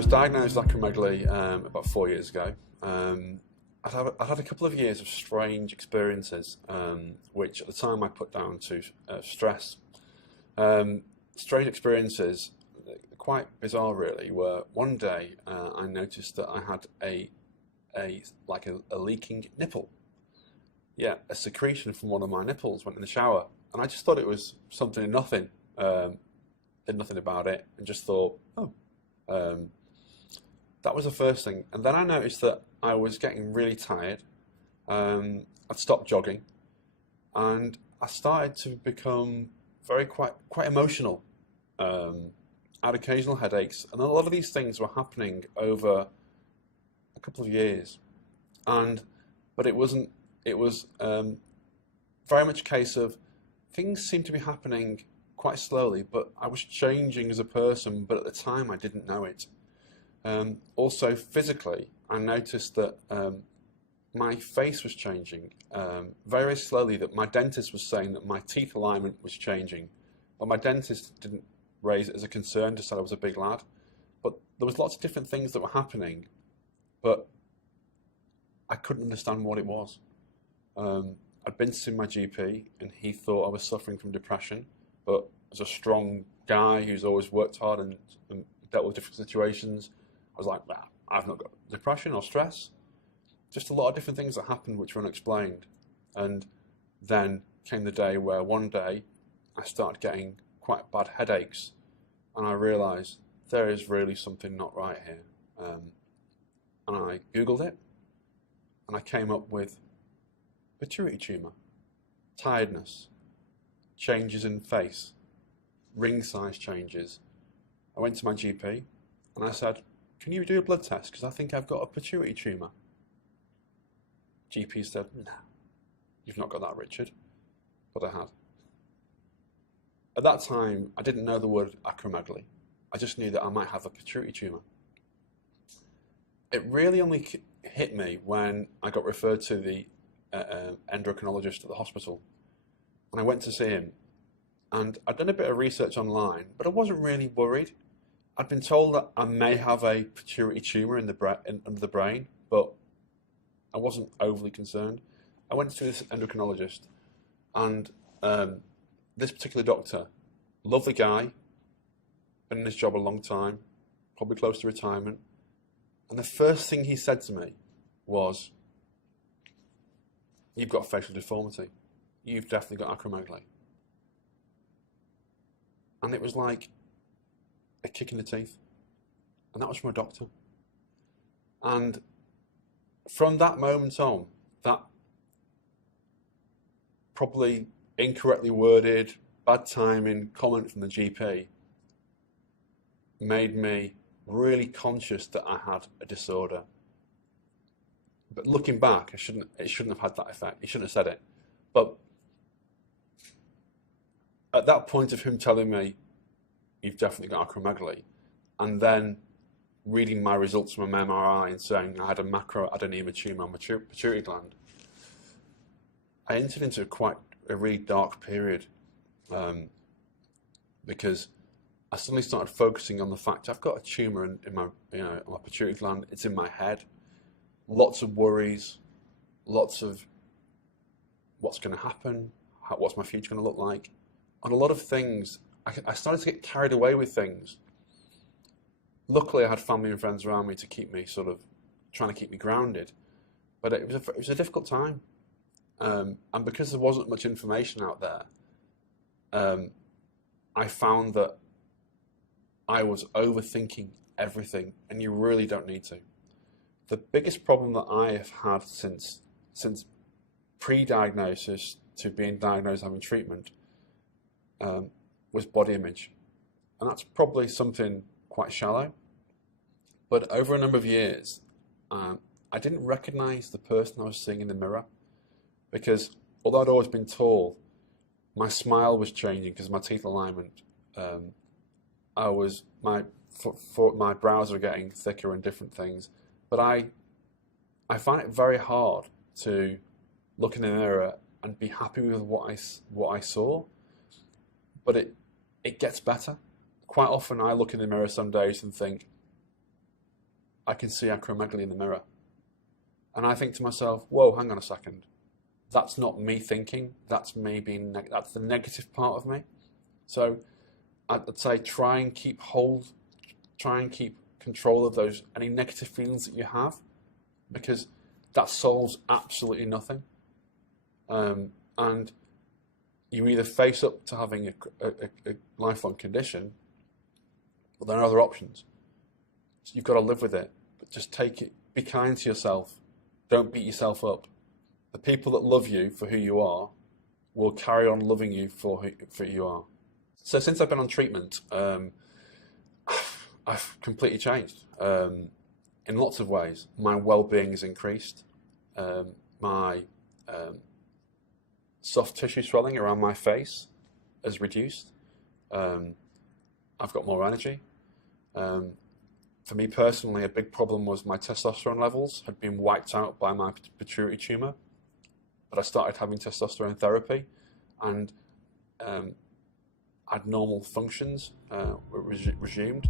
was diagnosed with acromegaly about 4 years ago. I'd had a couple of years of strange experiences, which at the time I put down to stress. Strange experiences, quite bizarre really, where one day I noticed that I had a leaking nipple. Yeah, a secretion from one of my nipples went in the shower, and I just thought it was something and nothing. Did nothing about it, and just thought, oh. That was the first thing. And then I noticed that I was getting really tired. I'd stopped jogging, and I started to become quite emotional. I had occasional headaches, and a lot of these things were happening over a couple of years. But it wasn't. It was very much a case of things seemed to be happening quite slowly, but I was changing as a person, but at the time I didn't know it. Also physically, I noticed that my face was changing very slowly, that my dentist was saying that my teeth alignment was changing, but my dentist didn't raise it as a concern, just said I was a big lad. But there was lots of different things that were happening, but I couldn't understand what it was. I'd been to see my GP, and he thought I was suffering from depression, but as a strong guy who's always worked hard and dealt with different situations, I was like, nah, I've not got depression or stress. Just a lot of different things that happened which were unexplained. And then came the day where one day I started getting quite bad headaches, and I realised there is really something not right here. And I Googled it, and I came up with pituitary tumour, tiredness, changes in face, ring size changes. I went to my GP and I said, can you do a blood test? Because I think I've got a pituitary tumour. GP said, no, you've not got that, Richard. But I had. At that time, I didn't know the word acromegaly. I just knew that I might have a pituitary tumour. It really only hit me when I got referred to the endocrinologist at the hospital. And I went to see him. And I'd done a bit of research online, but I wasn't really worried. I'd been told that I may have a pituitary tumour under the brain, but I wasn't overly concerned. I went to this endocrinologist, and this particular doctor, lovely guy, been in his job a long time, probably close to retirement, and the first thing he said to me was, you've got facial deformity. You've definitely got acromegaly. And it was like a kick in the teeth. And that was from a doctor. And from that moment on, that probably incorrectly worded, bad timing comment from the GP made me really conscious that I had a disorder. But looking back, it shouldn't have had that effect. He shouldn't have said it. But at that point of him telling me, you've definitely got acromegaly, and then reading my results from an MRI and saying I had a macroadenoma tumour on my pituitary gland, I entered into a really dark period because I suddenly started focusing on the fact I've got a tumour in my, on my pituitary gland. It's in my head. Lots of worries, lots of what's going to happen, what's my future going to look like, and a lot of things. I started to get carried away with things. Luckily, I had family and friends around me to keep me trying to keep me grounded, but it was a difficult time, and because there wasn't much information out there, I found that I was overthinking everything, and you really don't need to. The biggest problem that I have had since pre-diagnosis to being diagnosed having treatment was body image. And that's probably something quite shallow. But over a number of years, I didn't recognize the person I was seeing in the mirror, because although I'd always been tall, my smile was changing because my teeth alignment, my brows were getting thicker and different things. But I find it very hard to look in the mirror and be happy with what I saw. But it gets better. Quite often I look in the mirror some days and think, I can see acromegaly in the mirror. And I think to myself, whoa, hang on a second. That's not me thinking. That's me being, that's the negative part of me. So I'd say try and keep control of those, any negative feelings that you have, because that solves absolutely nothing. And you either face up to having a lifelong condition, or there are other options. So you've got to live with it, but just take it, be kind to yourself. Don't beat yourself up. The people that love you for who you are will carry on loving you for who you are. So since I've been on treatment, I've completely changed in lots of ways. My well-being has increased. My soft tissue swelling around my face has reduced. I've got more energy. For me personally, a big problem was my testosterone levels had been wiped out by my pituitary tumor. But I started having testosterone therapy, and had normal functions resumed.